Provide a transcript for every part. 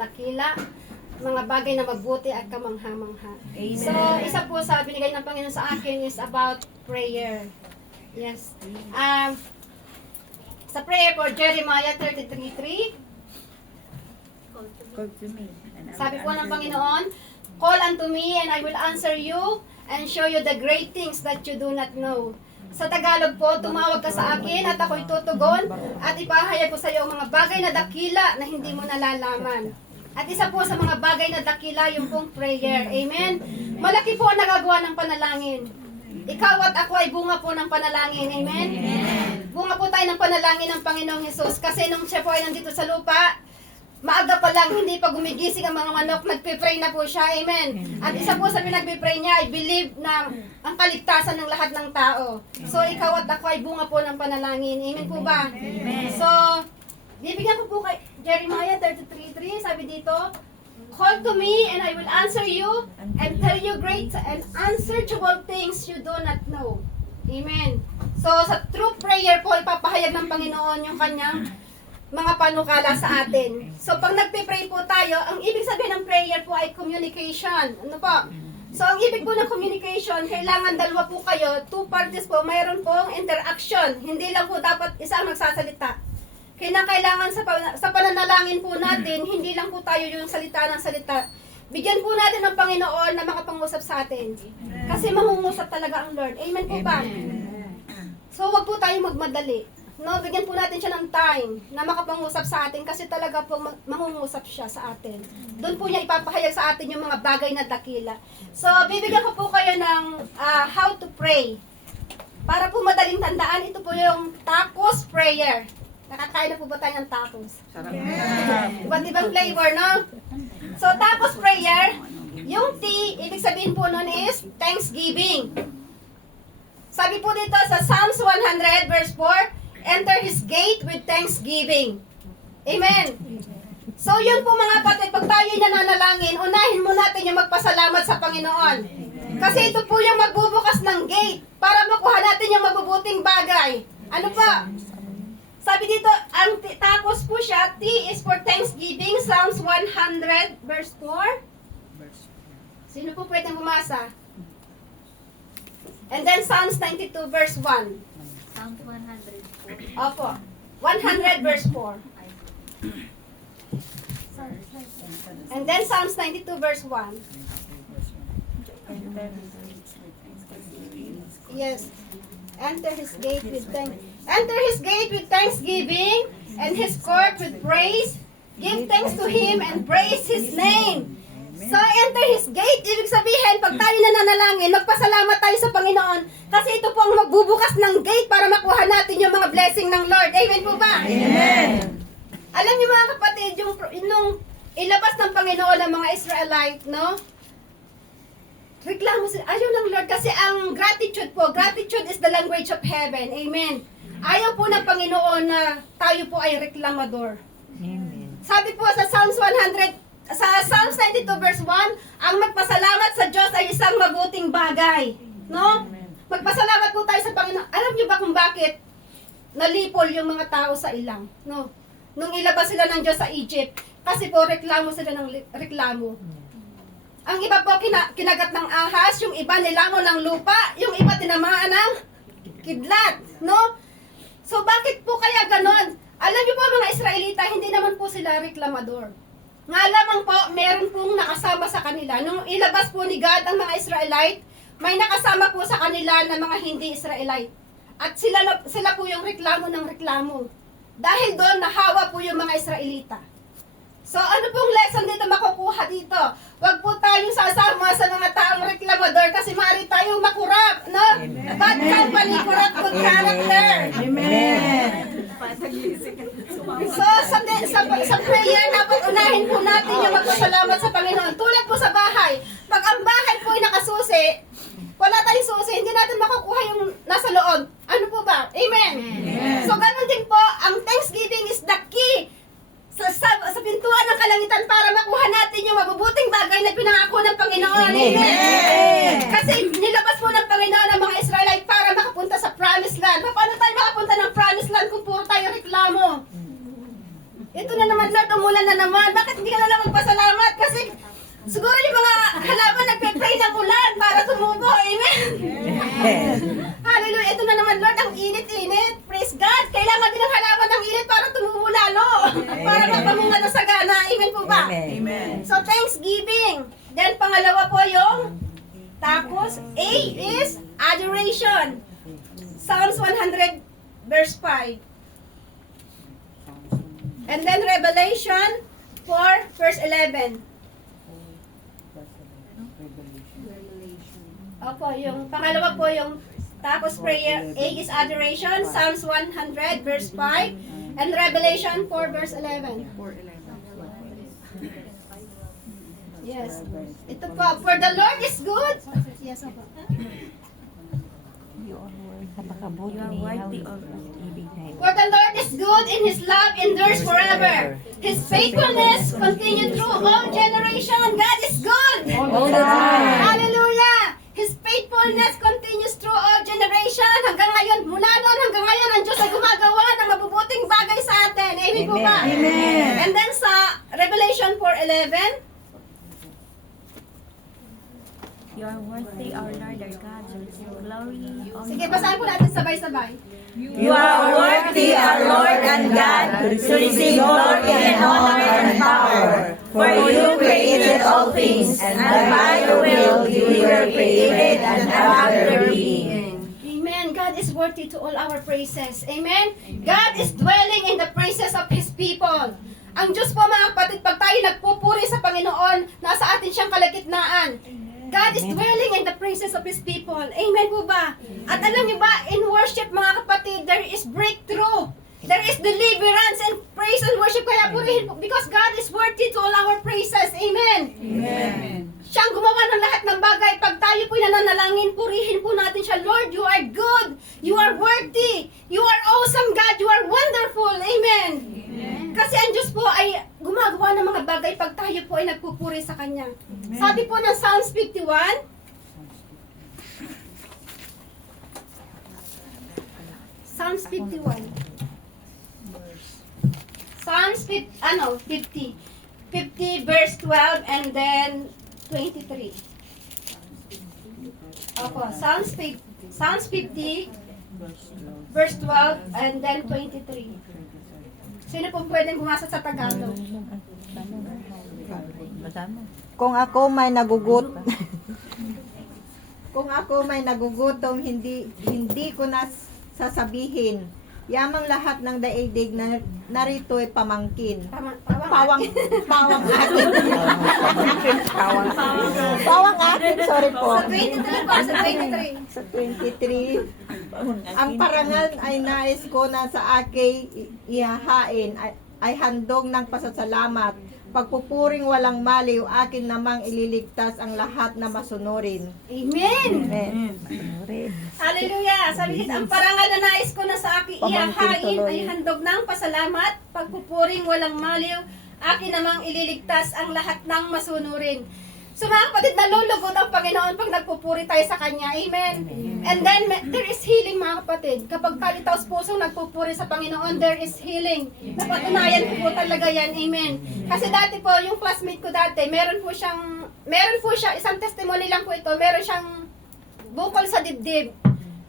dakila, mga bagay na mabuti at kamangha-mangha. So, isa po sa binigay ng Panginoon sa akin is about prayer. Yes. Sa prayer for Jeremiah 33:3, sabi po ng Panginoon, "Call unto me and I will answer you and show you the great things that you do not know." Sa Tagalog po, tumawag ka sa akin at ako'y tutugon at ipahayag ko sa iyo ang mga bagay na dakila na hindi mo nalalaman. At isa po sa mga bagay na dakila yung pong prayer. Amen? Malaki po ang nagagawa ng panalangin. Ikaw at ako ay bunga po ng panalangin. Amen? Bunga po tayo ng panalangin ng Panginoong Hesus. Kasi nung siya po ay nandito sa lupa, maaga pa lang, hindi pa gumigising ang mga manok, nagpipray na po siya. Amen. At isa po sa pinagpipray niya, I believe na ang kaligtasan ng lahat ng tao. So, ikaw at ako ay bunga po ng panalangin. Amen po ba? Amen. So, bibigyan ko po kay Jeremiah 33:3, sabi dito, "Call to me and I will answer you and tell you great and unsearchable things you do not know." Amen. So, sa true prayer po, ipapahayag ng Panginoon yung kanyang mga panukala sa atin. So, pag nagpe-pray po tayo, ang ibig sabihin ng prayer po ay communication. Ano po? So, ang ibig po ng communication, kailangan dalawa po kayo, two parties po, mayroon pong interaction. Hindi lang po dapat isa ang nagsasalita. Kailangan sa pananalangin po natin, hindi lang po tayo yung salita ng salita. Bigyan po natin ng Panginoon na makapangusap sa atin. Kasi mangungusap talaga ang Lord. Amen po ba? So, wag po tayo magmadali. No, bigyan po natin siya ng time na makapangusap sa atin kasi talaga po mangungusap siya sa atin. Doon po niya ipapahayag sa atin yung mga bagay na dakila. So, bibigyan ko po kayo ng how to pray. Para po madaling tandaan, ito po yung tacos prayer. Nakakain na po ba tayo ng tacos? Iba't ibang flavor, no? So, tacos prayer, yung T, ibig sabihin po nun is thanksgiving. Sabi po dito sa Psalms 100 verse 4, "Enter His gate with thanksgiving." Amen. So yun po mga kapatid, pag tayo'y nananalangin, unahin mo natin yung magpasalamat sa Panginoon. Kasi ito po yung magbubukas ng gate para makuha natin yung mabubuting bagay. Ano pa? Sabi dito, ang tapos po siya, T is for thanksgiving, Psalms 100 verse 4. Sino po pwedeng bumasa? And then Psalms 92 verse 1. Psalms 100. Opo. 100 verse 4. And then Psalms 92 verse 1. Yes. Enter His gate with thanksgiving and His court with praise. Give thanks to Him and praise His name. So, enter His gate. Ibig sabihin, pag tayo nananalangin, magpasalamat tayo sa Panginoon. Kasi ito po ang magbubukas ng gate para makuha natin yung mga blessing ng Lord. Amen po ba? Amen. Alam niyo mga kapatid, nung ilabas ng Panginoon ang mga Israelite, no? Reklamo sila. Ayaw ng Lord kasi ang gratitude po, gratitude is the language of heaven. Amen. Ayaw po ng Panginoon na tayo po ay reklamador. Amen. Sabi po sa Psalms 92 verse 1, ang magpasalamat sa Diyos ay isang mabuting bagay. No? Magpasalamat po tayo sa Panginoon. Alam niyo ba kung bakit nalipol yung mga tao sa ilang? No? Nung ilabas sila ng Diyos sa Egypt, kasi po reklamo sila ng reklamo. Ang iba po kinagat ng ahas, yung iba nilangon ng lupa, yung iba tinamaan ng kidlat. No? So bakit po kaya ganon? Alam niyo po mga Israelita, hindi naman po sila reklamador. Nga lamang po, meron pong nakasama sa kanila. Nung ilabas po ni God ang mga Israelite, may nakasama po sa kanila na mga hindi Israelite. At sila po yung reklamo ng reklamo. Dahil doon, nahawa po yung mga Israelita. So, ano pong lesson dito makukuha dito? Huwag po tayong sasama sa mga taong reklamador kasi maaari tayong makurap, no? Bad company, corrupt good character. Amen. So, sa prayer, dapat unahin po natin yung magpasalamat sa Panginoon. Tulad po sa bahay. Pag ang bahay po ay nakasusi, wala tayong susi, hindi natin makukuha yung nasa loob. Ano po ba? Amen. So, ganun din po, ang thanksgiving is the key sa pintuan ng kalangitan para makuha natin yung mabubuting bagay na pinangako ng Panginoon. Amen. Kasi nilabas po ng Panginoon ang mga Israelite para makapunta sa promised land. Paano tayo makapunta ng promised land kung puro tayo reklamo? Ito na naman, Lord, umulan na naman. Bakit hindi ka na lang Amen po ba? Amen. So, thanksgiving. Then, pangalawa po yung, tapos, A is adoration. Psalms 100 verse 5. And then, Revelation 4 verse 11. Opo, yung pangalawa po yung tapos prayer, A is adoration, Psalms 100 verse 5, and Revelation 4 verse 11. Yes. Ito po, for the Lord is good. Yes, opo. Napakabuti ni Yahweh. Ibig na ito. For the Lord is good and His love endures forever. His faithfulness continues through all generation. God is good. All the time. Hallelujah. His faithfulness continues through all generation. Hanggang ngayon, mula noon hanggang ngayon, ang Diyos ay gumagawa ng mabubuting bagay sa atin. Amen po ba? Amen. And then sa Revelation 4:11, You are worthy, our Lord, our God, to receive glory, honor. sige, basahin po natin sabay-sabay. You are worthy, our Lord and God, to receive glory and honor and power. For you created all things, and by your will you were created and have their being. Amen. God is worthy to all our praises. Amen. God is dwelling in the praises of His people. Ang Diyos po mga kapatid, pag tayo nagpupuri sa Panginoon, nasa atin siyang kalagitnaan. God is dwelling in the praises of His people. Amen po ba? At alam niyo ba, in worship mga kapatid, there is breakthrough. There is deliverance and praise and worship. Kaya purihin po, because God is worthy to all our praises. Amen. Amen. Siyang gumawa ng lahat ng bagay. Pag tayo po'y nananalangin, purihin po natin siya. Lord, you are good. You are worthy. You are awesome, God. You are wonderful. Amen. Kasi ang Diyos po ay gumagawa ng mga bagay pag tayo po ay nagpupuri sa Kanya. Sabi po ng Psalms 51, Psalms 51. Psalms 50. 50 verse 12 and then 23. Opo, Psalms 50 verse 12 and then 23. Sino pong pwedeng bumasa sa Tagalog? Kung ako may nagugutom, hindi ko na sasabihin. Yamang lahat ng daigdig na narito'y pamangkin. Pawang akin. Pawang akin, sorry po. Sa 23 po, sa 23. Sa 23, ang parangal ay nais ko na sa akin ihahain ay handog ng pasasalamat. Pagpupuring walang maliw, akin namang ililigtas ang lahat na masunurin. Amen! Amen. Hallelujah! Sabi dito, ang parangal na nais ko na sa akin Pamangkin ihahain tuloy. ay handog ng pasalamat, pagpupuring walang maliw, akin namang ililigtas ang lahat ng masunurin. So mga kapatid, nalulugod ang Panginoon pag nagpupuri tayo sa Kanya. Amen. And then, there is healing mga kapatid. Kapag tayo taos pusong nagpupuri sa Panginoon, there is healing. Napatunayan ko po talaga yan. Amen. Kasi dati po, yung classmate ko dati, meron po siya, isang testimony lang po ito, meron siyang bukol sa dibdib.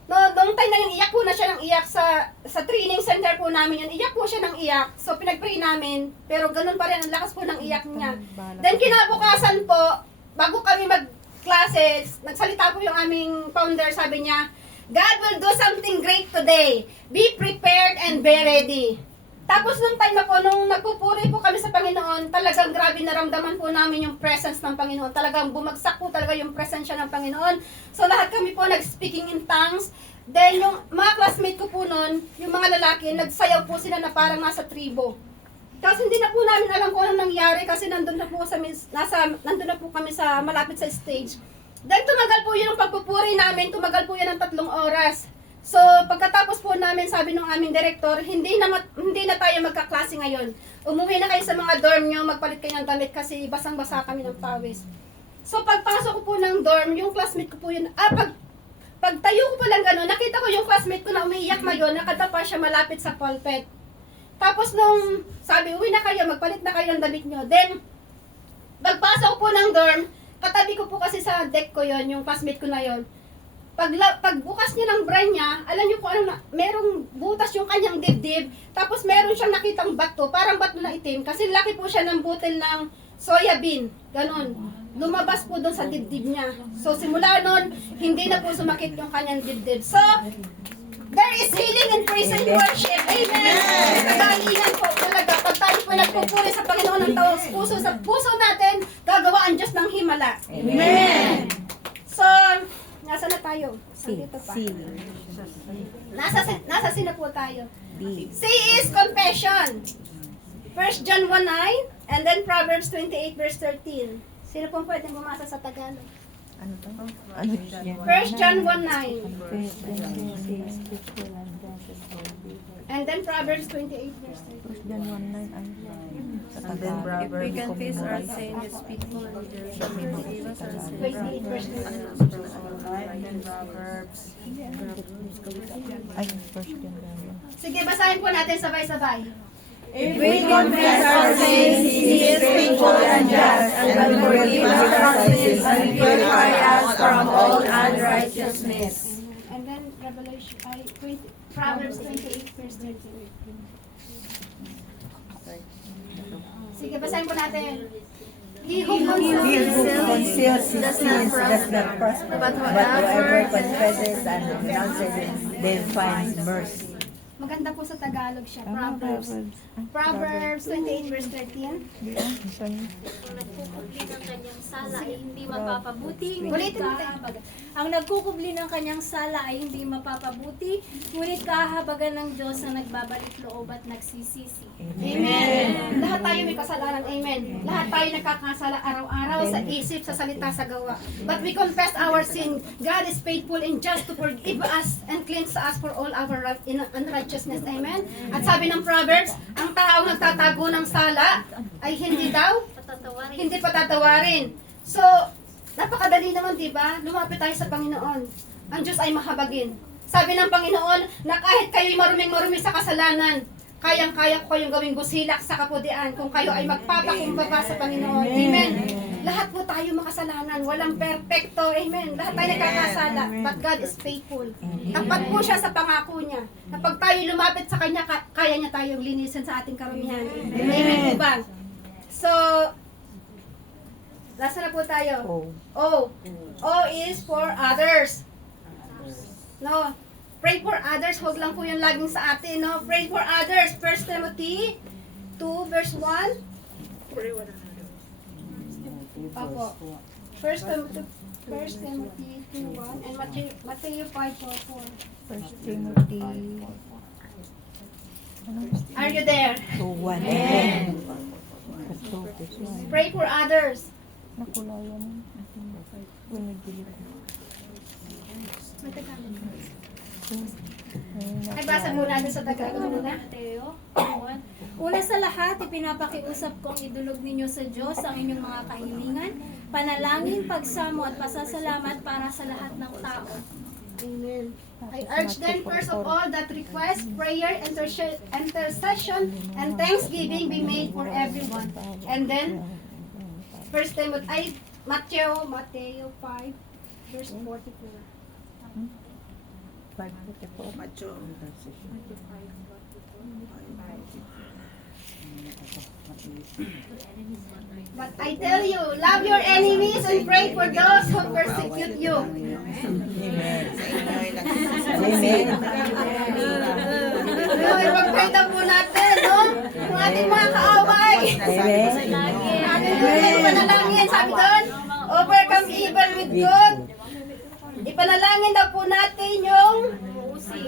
No, noong time na yun, iyak po na siya ng iyak sa training center po namin yun. Iyak po siya ng iyak. So, pinag-pray namin. Pero ganun pa rin, ang lakas po ng iyak niya. Then, kinabukasan po, bago kami mag-classes, nagsalita po yung aming founder, sabi niya, God will do something great today. Be prepared and be ready. Tapos nung time na po, nung nagpupuri po kami sa Panginoon, talagang grabe naramdaman po namin yung presence ng Panginoon. Talagang bumagsak po talaga yung presensya ng Panginoon. So lahat kami po nag-speaking in tongues. Then yung mga classmate ko po noon, yung mga lalaki, nagsayaw po sila na parang nasa tribo. Kasi hindi na po namin alam kung anong nangyari kasi nandun na po kami sa malapit sa stage. Then tumagal po yun ang pagpupuri namin, tumagal po yan ng 3 oras. So pagkatapos po namin, sabi ng aming director, hindi na tayo magkaklase ngayon. Umuwi na kayo sa mga dorm nyo, magpalit kayo ng damit kasi basang-basa kami ng pawis. So pagpasok ko po ng dorm, yung classmate ko po yun, pagtayo ko po lang gano'n, nakita ko yung classmate ko na umiiyak ngayon, nakadapa siya malapit sa pulpit. Tapos nung sabi, uwi na kayo, magpalit na kayo ng damit nyo. Then, pagpasok po ng dorm, katabi ko po kasi sa deck ko yon, yung classmate ko na yon. pagbukas niya ng bra niya, alam niyo kung ano na, merong butas yung kanyang dibdib, tapos meron siyang nakitang bato, parang bato na itim, kasi laki po siya ng butil ng soybean, ganon. Lumabas po doon sa dibdib niya. So simula noon, hindi na po sumakit yung kanyang dibdib. So, there is healing and praise and worship. Amen! Kagalingan po talaga. Pag tayo po nagpupuri sa Panginoon ng taos puso, sa puso natin, gagawa ang Diyos ng himala. Amen! So, nasa na tayo? Nandito pa. Nasa C na po tayo. C is confession. 1 John 1:9 and then Proverbs 28 verse 13. Sino pong pwedeng bumasa sa Tagalog? 1 John 1:9 and then Proverbs 28 verse 13. And then If we confess our sin, His faithful and just to forgive us our sins. 28 verse 13. And then Proverbs. Sige, basahin po natin sabay-sabay. If we confess our sins, He is faithful and just, and will forgive us our sins and purify us from all unrighteousness. And then Revelation, Proverbs 28 verse 13. Sige, basahin po natin. He who Conceals his sins does not prosper, but whoever confesses and renounces them finds mercy. Maganda po sa Tagalog siya. Proverbs. Proverbs 28 verse 13. Nagkukubli ng kanyang sala ay hindi mapapabuti. Ulitin mo. Ang nagkukubli ng kanyang sala ay hindi mapapabuti, ngunit kahabagan ng Diyos na nagbabalik loob at nagsisisi. Amen. Lahat tayo may kasalanan. Amen. Lahat tayo nagkakasala araw-araw sa isip, sa salita, sa gawa. But we confess our sin. God is faithful and just to forgive us and cleanse us for all our unrighteousness. Amen. At sabi ng Proverbs, ang taong nagtatago ng sala ay hindi daw, Patatawarin. hindi patatawarin. So, napakadali naman, di ba? Lumapit tayo sa Panginoon. Ang Diyos ay mahabagin. Sabi ng Panginoon na kahit kayo'y maruming-marumi sa kasalanan, kayang-kaya ko kayong gawing busilak sa kapudian kung kayo ay magpapakumbaba sa Panginoon. Amen. Lahat po tayo makasalanan. Walang perfecto. Amen. Lahat tayo nagkakasala. But God is faithful. Tapat po siya sa pangako niya. Kapag tayo lumapit sa Kanya, kaya niya tayong linisin sa ating karumihan. Amen po ba? So, nasa na po tayo? O. O is for others. No. Pray for others. Huwag lang po yung laging sa atin. No? Pray for others. 1 Timothy 2 verse 1. Opo. 1 Timothy 2:1 and Matthew 5:4. Are you there? Pray for others. May Tagalog. Ay, basa muna natin sa Tagalog muna. Mateo 1. Una sa lahat, ipinapakiusap kong idulog ninyo sa Diyos ang inyong mga kahilingan, panalangin, pagsamo at pasasalamat para sa lahat ng tao. Amen. I urge then first of all that request, prayer, intercession, and thanksgiving be made for everyone. And then, Matthew 5, verse 44. But I tell you, love your enemies and pray for those who persecute you. Ipag-pray na po natin, no? Kung ating mga kaaway. Ating mga panalangin, sabi doon, overcome evil with good. Ipanalangin daw po natin yung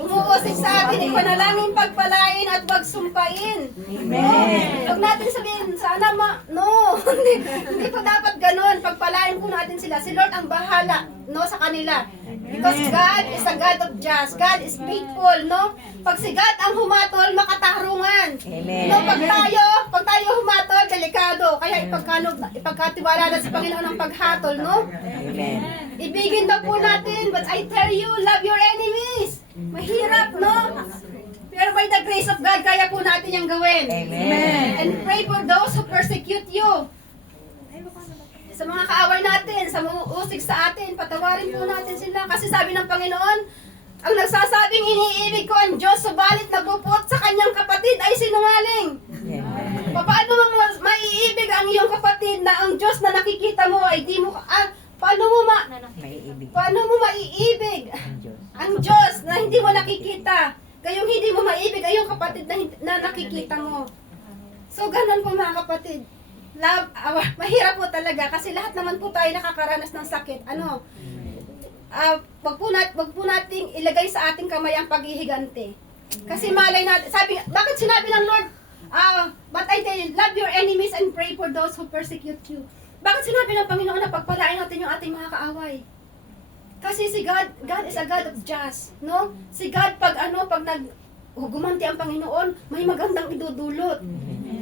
umuusig sa atin, ipanalangin, pagpalain at pagsumpain. Amen. Huwag natin sabihin, sana no, hindi po dapat ganun. Pagpalain po natin sila. Si Lord ang bahala, no, sa kanila. Because God is a God of just. God is faithful, no? Pag si God ang humatol, makatarungan. Amen. No, pag tayo humatol, delikado. Kaya ipagkatiwala na sa Panginoon ang paghatol, no? Amen. Ibigin daw po natin, but I tell you, love your enemies. Mahirap, no? Pero by the grace of God, kaya po natin yung gawin. Amen. And pray for those who persecute you. Sa mga kaaway natin, sa umuusig sa atin, patawarin po natin sila. Kasi sabi ng Panginoon, ang nagsasabing iniibig ko ang Diyos, subalit nagpupot sa kanyang kapatid ay sinungaling. Paano mo maiibig ang iyong kapatid na ang Diyos na nakikita mo ay di mo, paano mo maiibig ang Diyos na hindi mo nakikita? Gayong hindi mo maibig ay yung kapatid na nakikita mo. So, ganun po mga kapatid. Mahirap po talaga kasi lahat naman po tayo nakakaranas ng sakit. Wag po nating ilagay sa ating kamay ang paghihigante. Kasi malay natin, bakit sinabi ng Lord, but I tell you, love your enemies and pray for those who persecute you. Bakit sinabi ng Panginoon na pagpalain natin yung ating mga kaaway? Kasi si God is a God of just, no? Si God pag gumanti ang Panginoon, may magandang idudulot.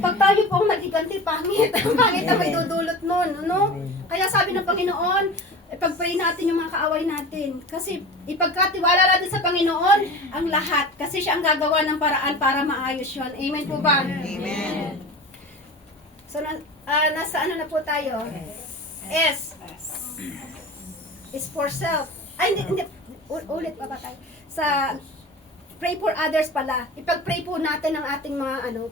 Pag tayo pong nagiganti, pangit ang may idudulot nun, no? Kaya sabi ng Panginoon, ipag-pray natin yung mga kaaway natin. Kasi ipagkatiwala natin sa Panginoon ang lahat. Kasi siya ang gagawa ng paraan para maayos yun. Amen po ba? Amen. So, nasa ano na po tayo? S is for self. Ay, hindi. Ulit pa ba tayo? Sa pray for others pala. Ipag-pray po natin ang ating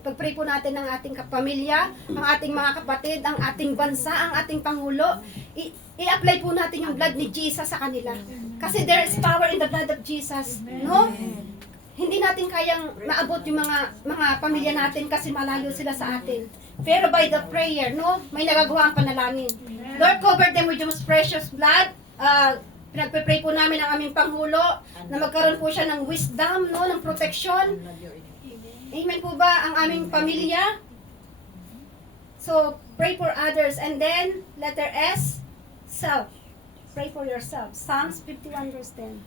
pag-pray po natin ang ating kapamilya, ang ating mga kapatid, ang ating bansa, ang ating pangulo. I-apply po natin yung blood ni Jesus sa kanila. Kasi there is power in the blood of Jesus, no? Hindi natin kayang maabot yung mga pamilya natin kasi malayo sila sa atin. Pero by the prayer, no? May nagagawa ang panalangin. Lord, cover them with your most precious blood. Pinagpe-pray po namin ang aming Pangulo na magkaroon po siya ng wisdom, no, ng protection. Amen po ba ang aming pamilya? So, pray for others. And then, letter S, self. Pray for yourself. Psalms 51 verse 10.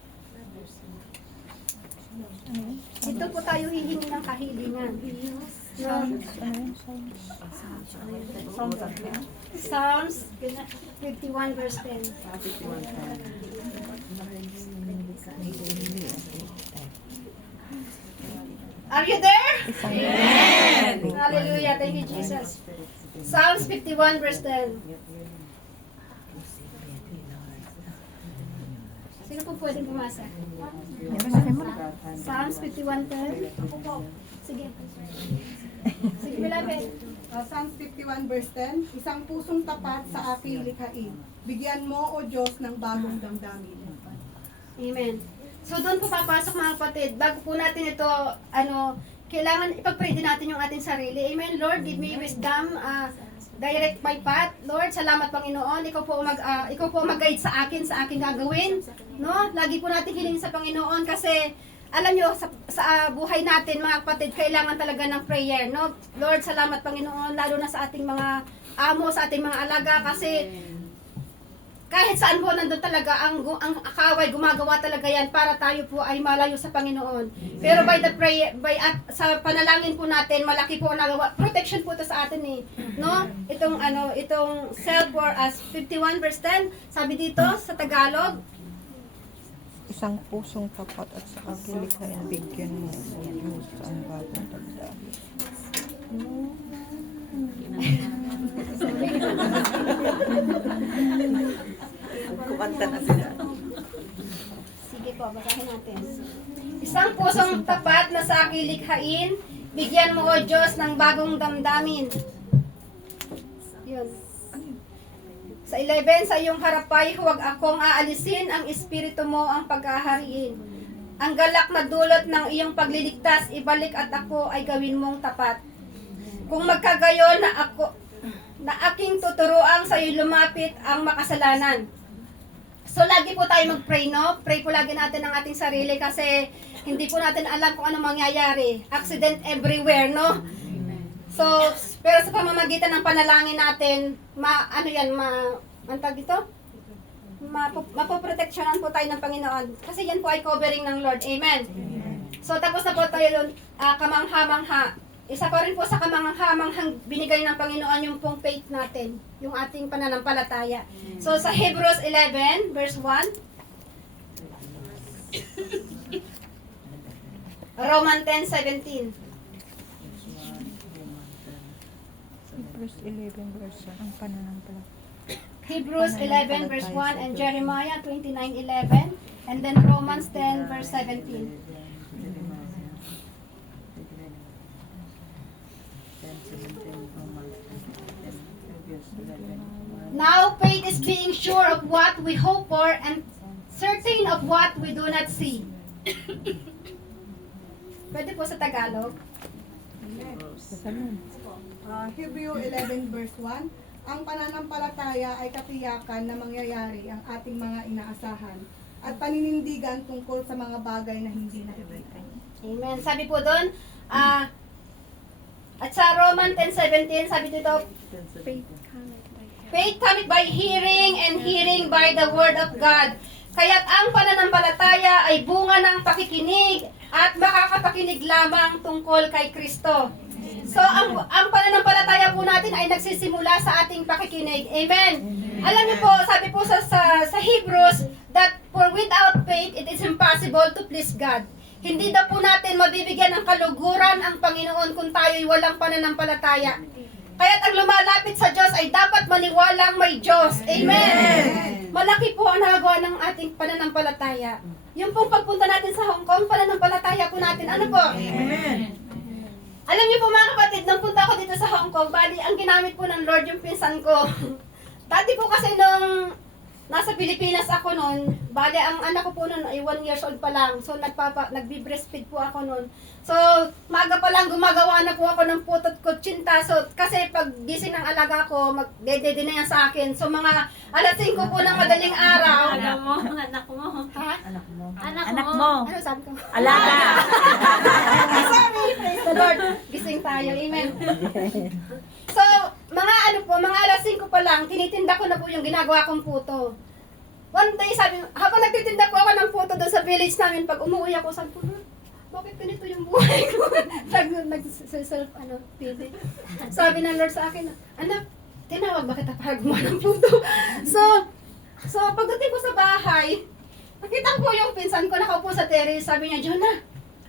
Dito po tayo hihingi ng kahilingan. No? Psalms 51 verse 10. Are you there? Amen. Hallelujah. Thank you, Jesus. Psalms 51 verse 10. Sino po pwedeng pumasa? Psalms 51:10. Sige. Sige, beloved. Psalms 51 verse 10, isang pusong tapat sa aking likhain. Bigyan mo, O Diyos, ng bagong damdamin. Amen. So doon po papasok mga kapatid. Bago po natin ito, kailangan ipag-pray din natin yung ating sarili. Amen. Lord, give me wisdom. Direct my path. Lord, salamat Panginoon. Ikaw po mag-guide sa aking gagawin. No? Lagi po natin hiling sa Panginoon kasi alam nyo, sa buhay natin, mga kapatid, kailangan talaga ng prayer, no? Lord, salamat Panginoon, lalo na sa ating mga amo, sa ating mga alaga, kasi kahit saan po nandun talaga, ang akaway, gumagawa talaga yan para tayo po ay malayo sa Panginoon. Pero by the prayer, sa panalangin po natin, malaki po ang nagawa. Protection po ito sa atin no? Itong self for us, 51 verse 10, sabi dito sa Tagalog, Isang pusong tapat at sa aking likhain bigyan mo, O Diyos, ang bagong damdamin. Kumanta na sila. sige po, basahin natin. Isang pusong tapat na sa aking likhain, bigyan mo, O Diyos, ng bagong damdamin. Yun. Sa 11, sa iyong harapay, huwag akong aalisin, ang espiritu mo ang pag-ahariin. Ang galak na dulot ng iyong pagliligtas, ibalik at ako ay gawin mong tapat. Kung magkagayon na aking tuturuang sa iyo lumapit ang makasalanan. So, lagi po tayo mag-pray, no? Pray po lagi natin ang ating sarili kasi hindi po natin alam kung ano mangyayari. Accident everywhere, no? So, pero sa pamamagitan ng panalangin natin, mapoproteksyonan po tayo ng Panginoon. Kasi yan po ay covering ng Lord. Amen. So, tapos na po tayo doon, kamangha-mangha. Isa pa rin po sa kamangha-manghang binigay ng Panginoon yung pong faith natin, yung ating pananampalataya. So, sa Hebrews 11, verse 1, Romans 10:17. Verse 11 verse 1, ang pananampalataya. Hebrews 11 verse 1 and Jeremiah 29:11 and then Romans 10 verse 17. Now faith is being sure of what we hope for and certain of what we do not see. Pwede po sa Tagalog. Hebrew 11 verse 1, ang pananampalataya ay katiyakan na mangyayari ang ating mga inaasahan at paninindigan tungkol sa mga bagay na hindi nakikita. Amen. Sabi po doon, at sa Roman 10:17, sabi dito, faith cometh by hearing and hearing by the word of God. Kaya't ang pananampalataya ay bunga ng pakikinig at makakapakinig lamang tungkol kay Kristo. So, ang pananampalataya po natin ay nagsisimula sa ating pakikinig. Amen. Alam niyo po, sabi po sa Hebrews, that for without faith, it is impossible to please God. Hindi daw po natin mabibigyan ng kaluguran ang Panginoon kung tayo'y walang pananampalataya. Kaya't ang lumalapit sa Diyos ay dapat maniwalang may Diyos. Amen. Malaki po ang nagawa ng ating pananampalataya. Yung pong pagpunta natin sa Hong Kong, pananampalataya po natin. Ano po? Amen. Alam niyo po mga kapatid, nung punta ako dito sa Hong Kong, bali, ang ginamit po ng Lord yung pinsan ko. Dati po kasi nung nasa Pilipinas ako noon, bali, ang anak ko po noon ay 1 years old pa lang. So, nagbi-breastfeed po ako noon. So, maaga pa lang gumagawa na po ako ng putot kutsinta. So, kasi pag gising ng alaga ko, magdedede na yan sa akin. So, mga alas 5 po ng madaling araw. Anak mo, anak mo. Ha? Anak mo. Ano sabi ko? Alaga. Sorry, praise the Lord. Gising tayo, amen. So, mga mga alas 5 pa lang, tinitinda ko na po yung ginagawa kong puto. One day, habang nagtitinda po ako ng puto doon sa village namin, pag umuwi ako, sabi ko, bakit ganito yung buhay ko? Nag-self, pity. Sabi ng Lord sa akin, anak, tinawag ba kita para gumawa ng puto? So, pagdating ko sa bahay, nakita ko yung pinsan ko nakaupo sa terrace, sabi niya, Jonah,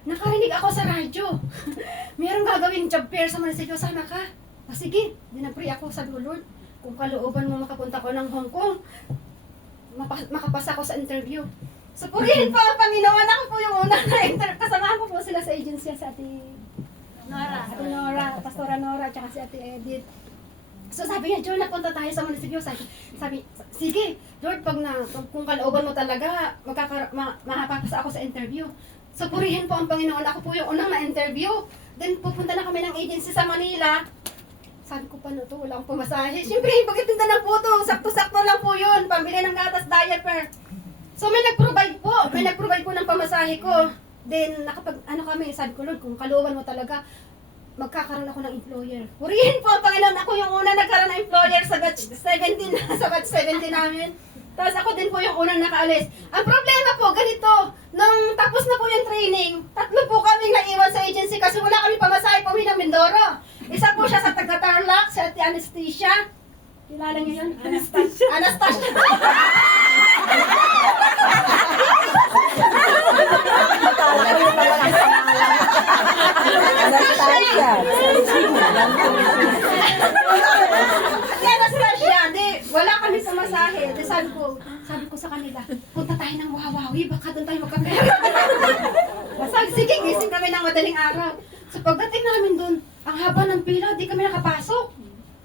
nakarinig ako sa radyo. Mayroong gagawing job fair sa munisipyo, sama ka. Sige, dinapray ako, sabi ko, Lord, kung kalooban mo makapunta ko ng Hong Kong, makapasa ako sa interview. So, purihin po ang Panginoon. Ako po yung una na interview. Kasamahan ko po sila sa agency, sa Ate Nora, Pastora Nora, tsaka si Ate Edith. So, sabi niya, John, napunta tayo sa munisipyo. Sabi, sige, Lord, kung kalooban mo talaga, makapapasa ako sa interview. So, purihin po ang Panginoon. Ako po yung unang na-interview. Then, pupunta na kami ng agency sa Manila. Sabi ko, paano to? Wala akong pumasahe. Siyempre, pagkitinda ng puto, sakto-sakto lang po yun. Pambili ng gatas, diaper. So, may nag-provide po ng pamasahe ko. Then, kami, sabi ko, Lord, kung kalooban mo talaga, magkakaroon ako ng employer. Purihin po ang Panginoon. Ako yung una nagkaroon ng employer sa batch 17, sa batch 17 namin. Tapos ako din po yung unang nakaalis. Ang problema po, ganito, nung tapos na po yung training, 3 po kami naiwan sa agency kasi wala kami pamasahe po ng Mindoro. Isa po siya sa taga-Tarlac, si Ate Anastasia. Kilala niyo yun? Anastasia. Anastasia. Ate Anastasia, wala kami pamasahe. Sabi ko sa kanila, punta tayo ng Wawawi, baka doon tayo magkapera. Sabi, sige, gising kami ng madaling araw. So pagdating namin doon, ang haba ng pila, di kami nakapasok.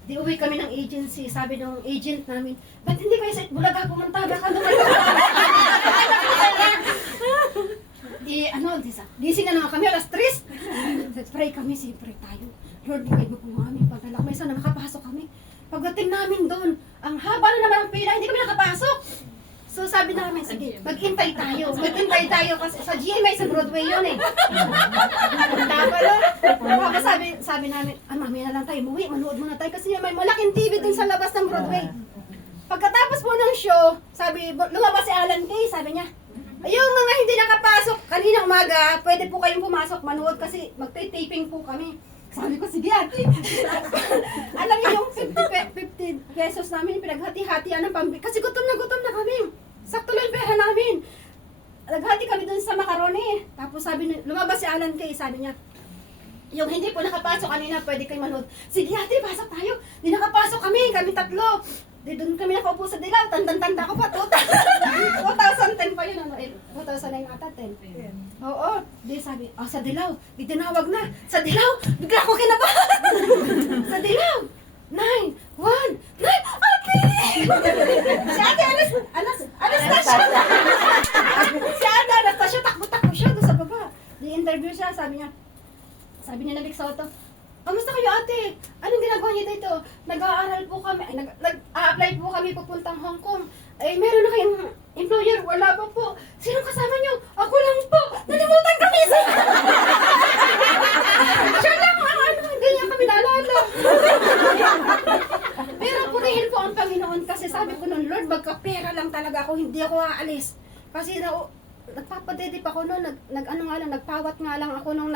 Di uwi kami ng agency. Sabi ng agent namin, ba't hindi kayo sa Bulaga pumunta? Baka doon kayo gising na naman kami, alas 3. Pray kami, pray tayo. Lord, bigay mo po kami. Pagkalak, may sana makapasok kami. Pagdating namin doon, ang haba na naman ang pila, hindi kami nakapasok. So sabi namin, sige, maghintay tayo kasi sa GMA sa Broadway yun eh. Tapos sabi namin, mamaya na lang tayo, manood muna tayo kasi may malaking TV dun sa labas ng Broadway. Pagkatapos po ng show, lumabas si Alan Kay, sabi niya, yung mga hindi nakapasok kanina umaga, pwede po kayong pumasok, manood kasi magte-taping po kami. Sabi ko, sige ate. Alam niyo yung 50 pesos namin, pinaghati-hatian ng pambili. Kasi gutom na kami. Sakto lang yung pera namin. Naghati kami dun sa macaroni. Tapos lumabas si Alan Kay, sabi niya, yung hindi po nakapasok kanina, pwede kayo manood. Sige ate, pasok tayo. Di nakapasok kami 3. Di doon kami nakaupo sa Dilaw, tanda ko pa, 2010 pa yun, 2009 ata, 10. Oo, di sabi, sa Dilaw, di tinawag na, sa Dilaw, bigla ko kinabahan. Sa Dilaw, 9, 1, 9, ate! Si ate Anastasia. Si ate Anastasia, takbo-takbo siya doon sa baba. Di-interview siya, sabi ni Nabik Soto, kamusta kayo ate? Anong ginagawa niyo dito? Nag-aaral po kami, nag-a-apply po kami papuntang Hong Kong. Eh, meron na kayong employer? Wala pa po. Sino kasama niyo? Ako lang po. Nalimutan kami sa... Siya lang hindi niya kami naalala. Pero purihin po ang Panginoon kasi sabi ko nun, Lord, magkapera lang talaga ako, hindi ako aalis. Kasi nagpapadedip ako noon, nagpawat nga lang ako nung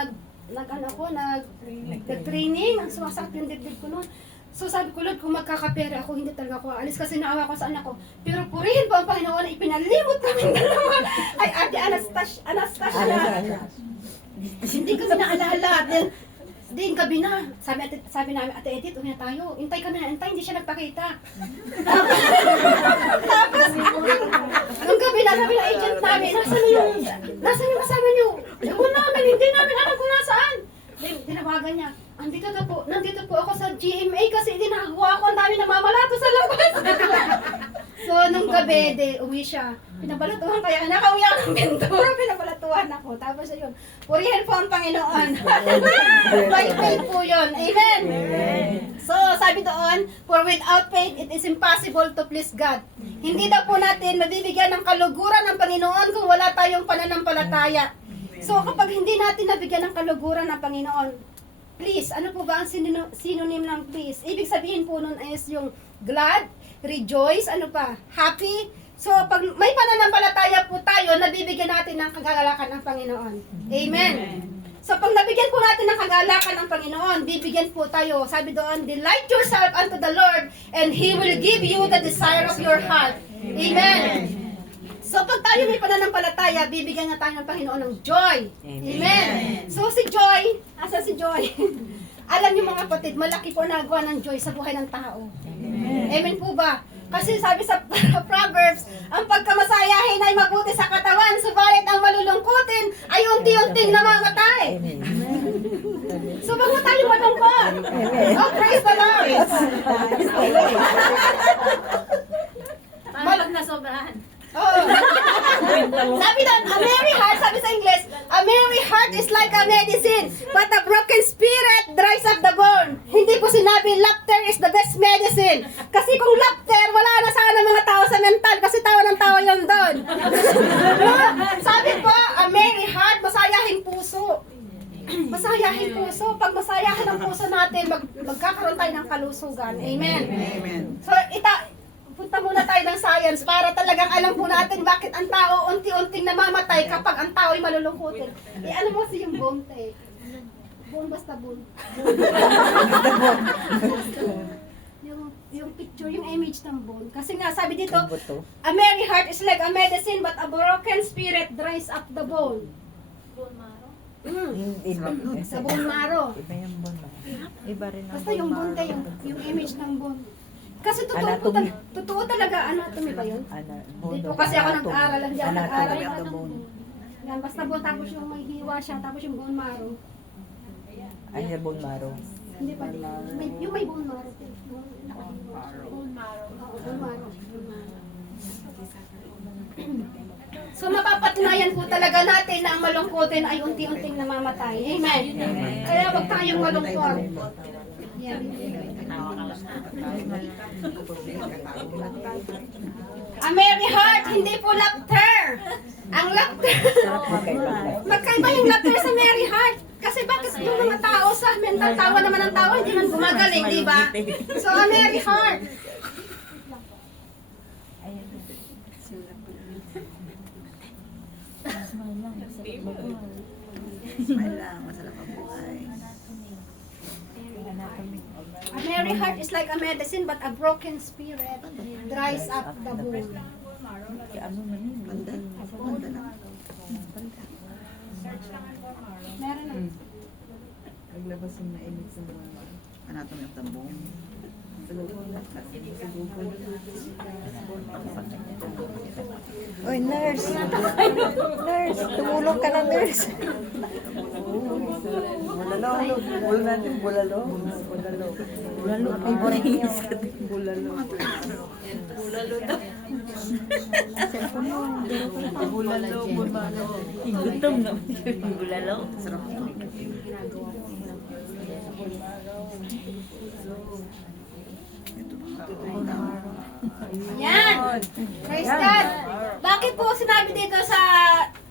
nag-training, ang sumasakit yung dibdib ko noon. So sabi ko, Lord, kung magkakapera ako, hindi talaga ako aalis kasi naawa ko sa anak ko. Pero purihin po ang Panginoon, ipinalimot namin dalawa. Ay, ate Anastasia. Hindi kami naalala. Then gabi na, sabi namin, Ate Edith, uwi na tayo. Intay kami na, hindi siya nagpakita. Tapos, nung gabi na, sabi na agent namin, nasan yung kasama niyo? Ewan namin, hindi namin alam kung nasaan. Then, tinawagan niya, nandito po ako sa GMA kasi hindi nakakuha ako, ang dami namamalato sa labas. So, nung gabi, uwi siya. Pinabalatuhan kaya, nakauwi ako ng Bindura, pinabalatuhan ako. Tapos yun, purihin po ang Panginoon. By faith po yun. Amen? So, sabi doon, for without faith, it is impossible to please God. Hindi daw po natin mabibigyan ng kaluguran ng Panginoon kung wala tayong pananampalataya. So, kapag hindi natin nabigyan ng kaluguran ng Panginoon, please, ano po ba ang synonym ng please? Ibig sabihin po nun is yung glad, rejoice, happy. So, pag may pananampalataya po tayo, nabibigyan natin ng kagalakan ng Panginoon. Amen. So, pag nabigyan po natin ng kagalakan ng Panginoon, bibigyan po tayo. Sabi doon, delight yourself unto the Lord, and He will give you the desire of your heart. Amen. So, pag tayo may pananampalataya, bibigyan nga tayo ng Panginoon ng joy. Amen. So, si Joy, asa si Joy? Alam niyo mga kapatid, malaki po nagawa ng joy sa buhay ng tao. Amen po ba? Kasi sabi sa Proverbs, ang pagkamasayahin ay mabuti sa katawan, subalit ang malulungkutin ay unti-unting namamatay. So, wag mo tayo malungkot. Oh, praise the Lord. Paano pag nasobrahan? Oh. Sabi doon, a merry heart, sabi sa English, a merry heart is like a medicine, but a broken spirit dries up the bone. Hindi po sinabi, laughter is the best medicine. Kasi kung laughter, wala na sana mga tao sa mental, kasi tawa ng tawa yun doon. Sabi po, a merry heart, masayahing puso. Masayahin puso. Pag masayahin ang puso natin, magkakaroon tayo ng kalusugan. Amen. So, punta muna tayo ng science para talagang alam po natin bakit ang tao unti-unting namamatay kapag ang tao ay malulungkutin. Ano mo si yung bone, te? Bone basta bone. yung picture, yung image ng bone. Kasi nga, sabi dito, a merry heart is like a medicine, but a broken spirit dries up the bone. Bone marrow? Sa bone marrow. Iba rin ang Basta yung bone, te, yung image ng bone. Kasi totoo talaga, anatomy ba yun? Dito kasi ako nag-aaral, hindi ako nag-aaral. Yan, basta bone, tapos yung may hiwa siya, tapos yung bone marrow. Ay, sa bone marrow. Hindi pa din. Yung may bone marrow. Bone marrow. Bone marrow. So mapapatunayan po talaga natin na ang malungkutin ay unti-unting namamatay. Amen. Kaya wag tayong malungkot. Yan. A merry heart, hindi po laughter. Ang laughter. Magkaiba yung laughter sa merry heart. Kasi bakit yung mga tao sa mental tawa naman ang tawa, hindi man gumagaling, di ba? So, a merry heart. A merry heart is like a medicine, but a broken spirit dries up the bone. Meron na. Naglabas yung na-image sa mga anatomy of the bone. Oy, nurse. Nurse, tumulong ka na, nurse. Bulalo. Bulalo natin, bulalo. Bulalo. Bulalo. Ay, bulalo. Bulalo. Bulalo. Gutom na. Bulalo. Sarap. Yan. Praise God. Bakit po sinabi dito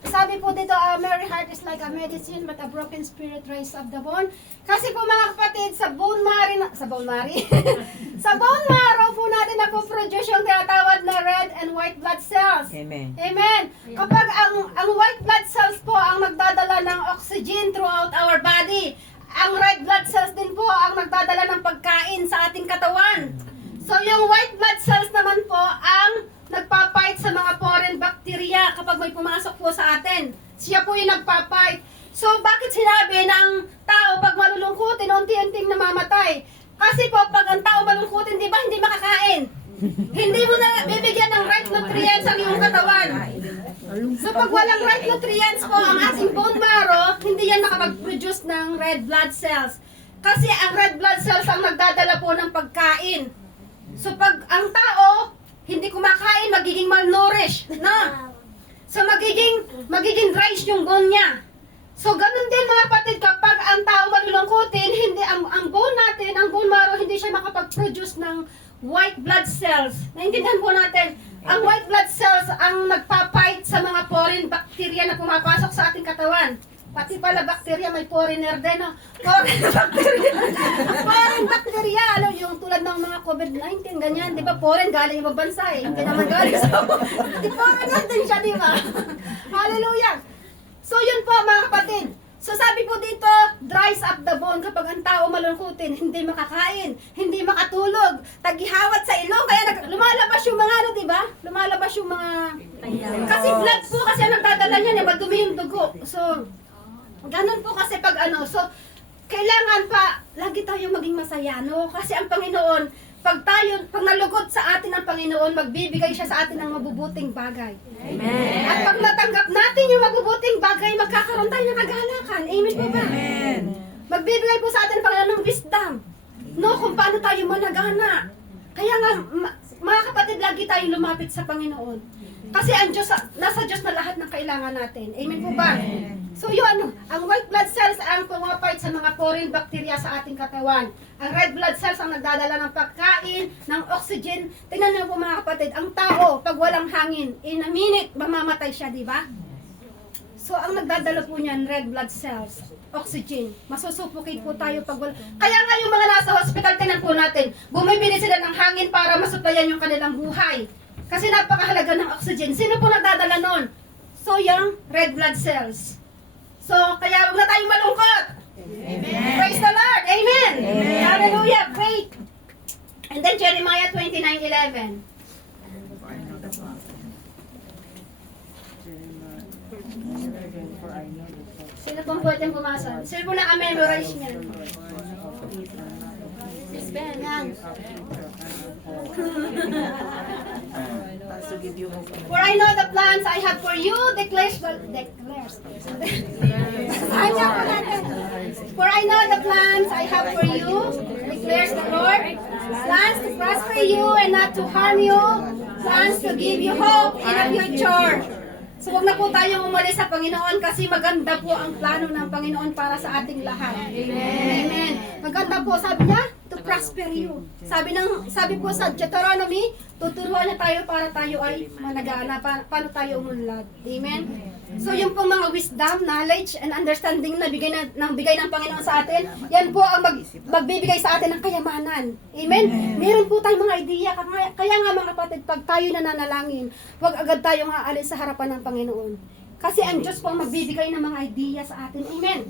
sabi po dito, a merry heart is like a medicine, but a broken spirit rise up the bone. Kasi po mga kapatid, sa bone marrow po natin na po produce yung tinatawag na red and white blood cells. Amen. Amen. Kapag ang white blood cells po ang nagdadala ng oxygen throughout our body, ang red blood cells din po ang nagdadala ng pagkain sa ating katawan. So yung white blood cells naman po ang nagpapight sa mga foreign bacteria kapag may pumasok po sa atin. Siya po yung nagpapight. So bakit sinabi ng tao pag malulungkutin, unti-unting namamatay? Kasi po pag ang tao malungkutin, di ba hindi makakain? Hindi mo na bibigyan ng right nutrients ang iyong katawan. So pag walang right nutrients po ang ating bone marrow, hindi yan makapag-produce ng red blood cells. Kasi ang red blood cells ang nagdadala po ng pagkain. So pag ang tao hindi kumakain, magiging malnourished na. So magiging dry yung bone niya. So ganun din mga kapatid, kapag ang tao malulungkutin, hindi ang bone natin, ang bone marrow, hindi siya makapag-produce ng white blood cells. Naintindihan po natin, ang white blood cells ang nagpapight sa mga foreign bacteria na pumapasok sa ating katawan. Pati pala bacteria, may foreigner din, no? Foreign bacteria, ano, yung tulad ng mga COVID-19, ganyan, di ba? Foreign, galing ibang bansa, eh. Hindi naman galing sa... Di foreigner din siya, di ba? Hallelujah! So, yun po, mga kapatid. So, sabi po dito, dries up the bone kapag ang tao malungkutin, hindi makakain, hindi makatulog, tagihawat sa ilong, kaya lumalabas yung mga, ano, di ba? Lumalabas yung mga... Kasi blood po, kasi ang nagdadala niyan, eh, madumi yung dugo. So, ganun po kasi pag ano, so, kailangan pa, lagi tayong maging masaya, no? Kasi ang Panginoon, pag nalugod sa atin ang Panginoon, magbibigay siya sa atin ng mabubuting bagay. Amen. At pag natanggap natin yung mabubuting bagay, magkakaroon tayo ng kagalakan. Amen po ba? Amen. Magbibigay po sa atin ang Panginoon ng wisdom, no? Kung paano tayo managana. Kaya nga, mga kapatid, lagi tayong lumapit sa Panginoon. Kasi ang Diyos, nasa Diyos na lahat ng kailangan natin. Amen po ba? So yun, ang white blood cells ang pumapait sa mga foreign bacteria sa ating katawan. Ang red blood cells ang nagdadala ng pagkain, ng oxygen. Tingnan niyo po mga kapatid, ang tao, pag walang hangin, in a minute, mamamatay siya, di ba? So ang nagdadala po niyan, red blood cells, oxygen. Masusuffocate po tayo pag wala. Kaya nga yung mga nasa hospital, tingnan po natin, bumibili sila ng hangin para masuplayan yung kanilang buhay. Kasi napakahalaga ng oxygen. Sino po nagdadala nun? So yung red blood cells. So, kaya huwag na tayong malungkot. Amen. Praise the Lord. Amen. Amen. Hallelujah. Great. And then Jeremiah 29:11. Sino pong pwedeng pumasa? Sino po naka-memorize niyan? Sis Ben, yan. For I know the plans I have for you, declares. For I know the plans I have for you, declares the Lord. Plans to prosper you and not to harm you. Plans to give you hope in the future. So huwag na po tayong umalis sa Panginoon kasi maganda po ang plano ng Panginoon para sa ating lahat. Amen. Amen. Maganda po, sabi niya, to prosper you. Sabi po sa Deuteronomy, tuturuan niya tayo para tayo ay managana, paano tayo umunlad. Amen. So yung pong mga wisdom, knowledge, and understanding na bigay ng Panginoon sa atin, yan po ang magbibigay sa atin ng kayamanan. Amen? Meron po tayong mga idea. Kaya nga mga kapatid, pag tayo nananalangin, huwag agad tayong aalis sa harapan ng Panginoon. Kasi ang Diyos po ang magbibigay ng mga idea sa atin. Amen?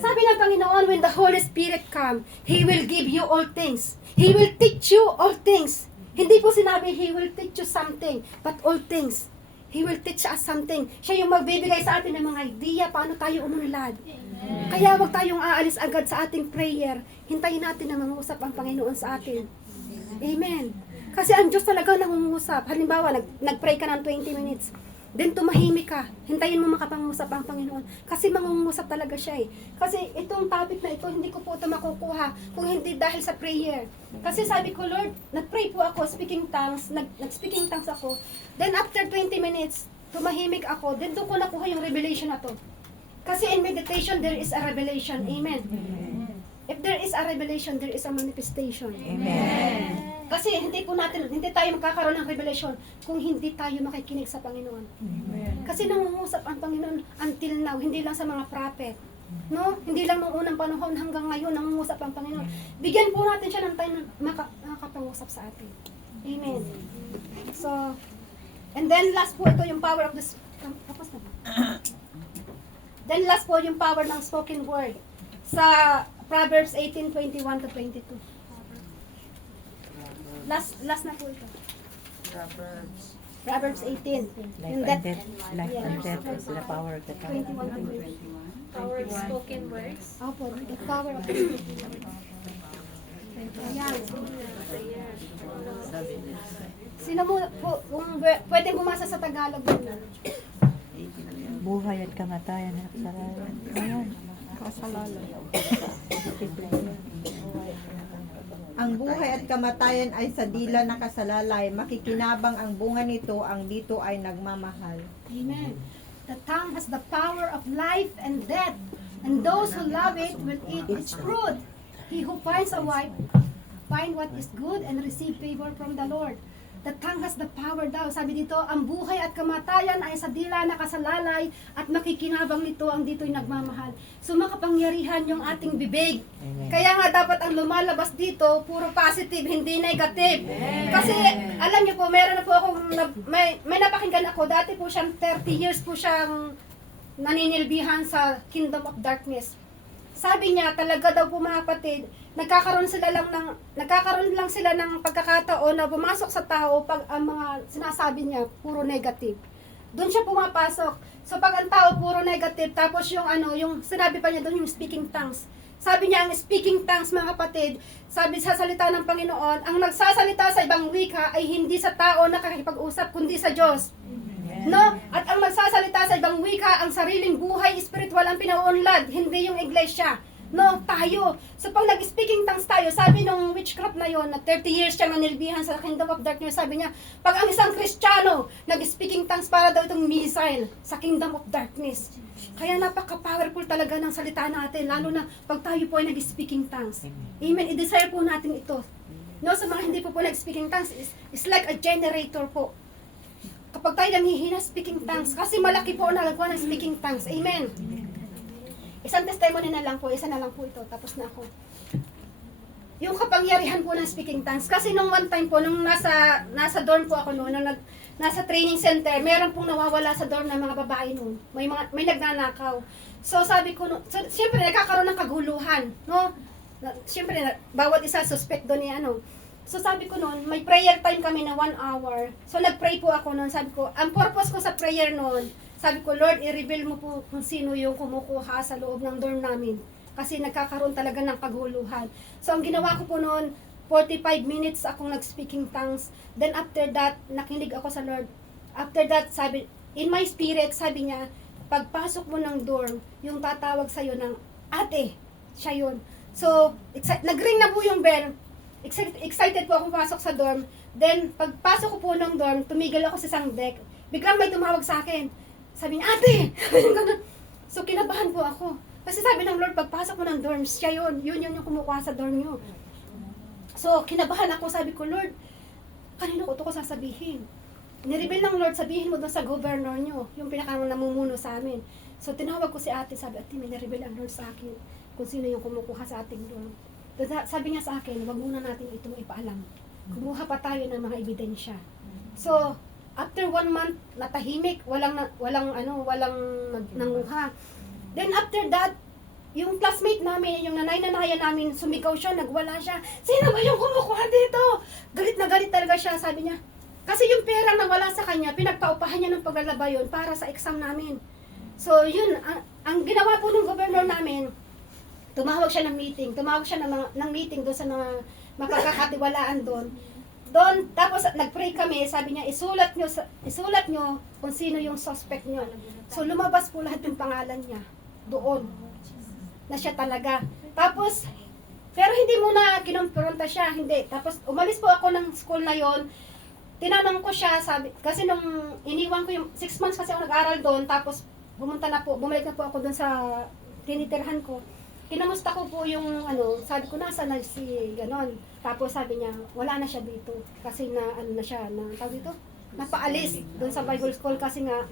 Sabi ng Panginoon, when the Holy Spirit come, He will give you all things. He will teach you all things. Hindi po sinabi, He will teach you something, but all things. He will teach us something. Siya yung magbibigay sa atin ng mga idea paano tayo umunlad. Kaya huwag tayong aalis agad sa ating prayer. Hintayin natin na mangusap ang Panginoon sa atin. Amen. Kasi ang Diyos talaga nangungusap. Halimbawa, nag-pray ka ng 20 minutes. Then tumahimik ka. Hintayin mo makapangusap ang Panginoon. Kasi mangungusap talaga siya eh. Kasi itong topic na ito, hindi ko po ito makukuha kung hindi dahil sa prayer. Kasi sabi ko, Lord, nag-pray po ako, speaking tongues, nag-speaking tongues ako. Then after 20 minutes, tumahimik ako. Then doon ko nakuha yung revelation na to. Kasi in meditation, there is a revelation. Amen. If there is a revelation, there is a manifestation. Amen. Kasi hindi tayo magkakaroon ng revelation kung hindi tayo makikinig sa Panginoon. Kasi nangungusap ang Panginoon until now, hindi lang sa mga prophet. No? Hindi lang noong unang panahon hanggang ngayon nangungusap ang Panginoon. Bigyan po natin siya ng time na makapangusap sa atin. Amen. So, and then last po ito yung power of the tapos na ba? Then last po yung power ng spoken word sa Proverbs 18:21 to 22. Last na po ito. Proverbs 18. Yung that, Life and death is the power of the tongue. 21 to 22. Power of spoken words. Opo, the power of the spoken word. Ayan. Sino mo po, kung pwedeng bumasa sa Tagalog muna. Buhay at kamatayan at kasalanan. Ayan. Ang buhay at kamatayan ay sa dila nakasalalay. Makikinabang ang bunga nito, ang dito ay nagmamahal. Amen. The tongue has the power of life and death, and those who love it will eat its fruit. He who finds a wife find what is good and receive favor from the Lord. The tongue has the power daw. Sabi dito, ang buhay at kamatayan ay sa dila nakasalalay at makikinabang nito ang dito'y nagmamahal. So makapangyarihan yung ating bibig. Kaya nga dapat ang lumalabas dito, puro positive, hindi negative. Kasi alam niyo po, meron na po akong, may napakinggan ako, dati po siyang 30 years po siyang naninilbihan sa Kingdom of Darkness. Sabi niya, talaga daw po mga kapatid, nagkakaroon lang sila ng pagkakataon na pumasok sa tao pag ang mga sinasabi niya puro negative. Doon siya pumapasok. So pag ang tao puro negative, tapos yung sinabi pa niya doon yung speaking tongues. Sabi niya ang speaking tongues mga kapatid, sabi sa salita ng Panginoon, ang nagsasalita sa ibang wika ay hindi sa tao na nakikipag-usap kundi sa Diyos. No? At ang magsasalita sa ibang wika, ang sariling buhay spiritual ang pinauunlad, hindi yung iglesia. No, tayo. So pag nag-speaking tongues tayo, sabi nung witchcraft na yon, na 30 years siyang nanilbihan sa Kingdom of Darkness, sabi niya, pag ang isang Kristiyano nag-speaking tongues, para daw itong missile sa Kingdom of Darkness. Kaya napaka-powerful talaga ng salita natin, lalo na pag tayo po ay nag-speaking tongues. Amen. I-desire po natin ito. No, sa mga hindi po nag-speaking tongues, is like a generator po. Kapag tayo nanghihina speaking tongues, kasi malaki po ang nalagwa ng speaking tongues. Amen. Isang testimony na lang po, isa na lang po ito, tapos na ako. Yung kapangyarihan po ng speaking tongues, kasi nung one time po, nung nasa dorm po ako noon, nasa training center, meron pong nawawala sa dorm ng mga babae noon. May nagnanakaw. So sabi ko, siyempre nagkakaroon ng kaguluhan, no? Siyempre, bawat isa suspect doon ni ano. So sabi ko noon, may prayer time kami na 1 hour. So nag-pray po ako noon. Sabi ko, ang purpose ko sa prayer noon, sabi ko, Lord, i-reveal mo po kung sino yung kumukuha sa loob ng dorm namin. Kasi nagkakaroon talaga ng kaguluhan. So ang ginawa ko po noon, 45 minutes akong nag-speaking tongues. Then after that, nakinig ako sa Lord. After that, sabi, in my spirit, sabi niya, pagpasok mo ng dorm, yung tatawag sa'yo ng ate, siya yun. So, nag-ring na po yung bell. Excited po akong pasok sa dorm. Then, pagpasok ko po ng dorm, tumigil ako sa isang deck. Biglang may tumawag sa akin. Sabi niya, ate! So, kinabahan po ako. Kasi sabi ng Lord, pagpasok mo ng dorm, siya yun. Yun yung kumukuha sa dorm nyo. So, kinabahan ako. Sabi ko, Lord, kanino ko ito ko sasabihin? Nireveal ng Lord, sabihin mo doon sa governor nyo, yung namumuno sa amin. So, tinawag ko si ate. Sabi, ate, may nireveal ang Lord sa akin kung sino yung kumukuha sa ating dorm. Sabi niya sa akin, wag muna natin itong ipaalam. Kumuha pa tayo ng mga ebidensya. So, after 1 month, natahimik, walang nanguha. Then after that, yung classmate namin, yung nanay-nanayan namin, sumigaw siya, nagwala siya. Sino ba yung kumukuha dito? Galit na galit talaga siya, sabi niya. Kasi yung perang nawala sa kanya, pinagpaupahan niya ng paglalaba yun para sa exam namin. So, yun, ang ginawa po ng governor namin, tumawag siya ng meeting. Tumawag siya ng meeting doon sa mga makakakatiwalaan doon. doon, tapos nag-pray kami, sabi niya, isulat nyo kung sino yung suspect nyo. So, lumabas po lahat yung pangalan niya doon, na siya talaga. Tapos, pero hindi muna kinumpronta siya, hindi. Tapos, umalis po ako ng school na yon. Tinanong ko siya, sabi, kasi nung iniwan ko yung, 6 months kasi ako nag-aral doon, tapos bumalik na po ako doon sa tinitirhan ko. Kinamusta ko po yung sabi ko nasa na si ganon. Tapos sabi niya, wala na siya dito kasi na na siya, na tawag dito, napaalis doon sa Bible School kasi nga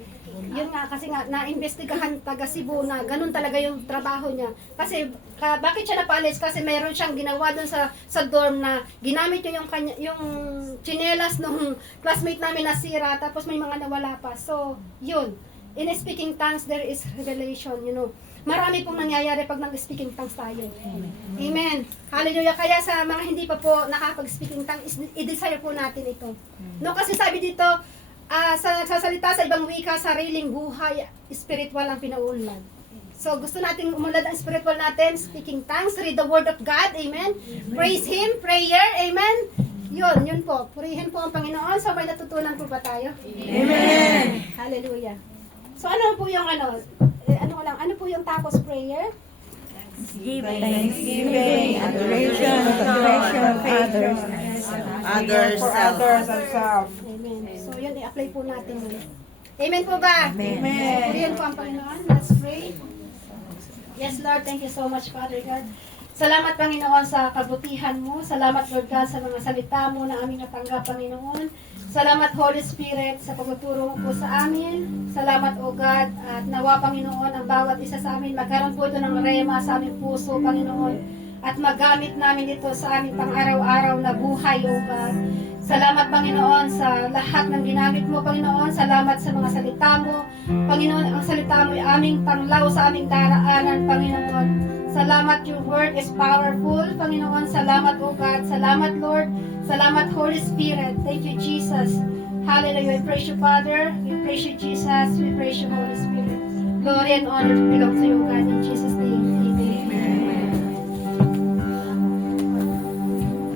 na-investigahan taga Cebu na ganun talaga yung trabaho niya. Kasi bakit siya napaalis? Kasi mayroon siyang ginawa doon sa dorm na ginamit niya yung tsinelas nung classmate namin nasira, tapos may mga nawala pa. So, yun. In speaking tongues, there is revelation, Marami pong nangyayari pag nag-speaking tongues tayo. Amen. Hallelujah. Kaya sa mga hindi pa po nakapag-speaking tongues, i-desire po natin ito. No, kasi sabi dito, sa salita sa ibang wika, sariling buhay, spiritual ang pinauunlad. So, gusto natin umunlad ang spiritual natin, speaking tongues, read the word of God, amen. Praise Him, prayer, amen. Yun po. Purihin po ang Panginoon. So, may natutunan po ba tayo? Amen. Hallelujah. So, ano po yung ano po yung tapos prayer? Thanksgiving, adoration, confession of others, Others and self. Amen. So, yun, i-apply po natin yun. Amen po ba? Amen. Purihin po ang Panginoon. Let's pray. Yes, Lord. Thank you so much, Father God. Salamat, Panginoon, sa kabutihan mo. Salamat, Lord God, sa mga salita mo na aming natanggap, Panginoon. Salamat, Holy Spirit, sa pagtuturo mo po sa amin. Salamat, O God, at nawa, Panginoon, ang bawat isa sa amin. Magkaroon po ito ng rema sa aming puso, Panginoon. At magamit namin ito sa aming pang-araw-araw na buhay, O God. Salamat, Panginoon, sa lahat ng ginamit mo, Panginoon. Salamat sa mga salita mo. Panginoon, ang salita mo ay aming panglaw sa aming daraanan, Panginoon. Salamat, your word is powerful, Panginoon. Salamat, O God. Salamat, Lord. Salamat, Holy Spirit. Thank you, Jesus. Hallelujah. We praise you, Father. We praise you, Jesus. We praise you, Holy Spirit. Glory and honor belong to you, God, in Jesus'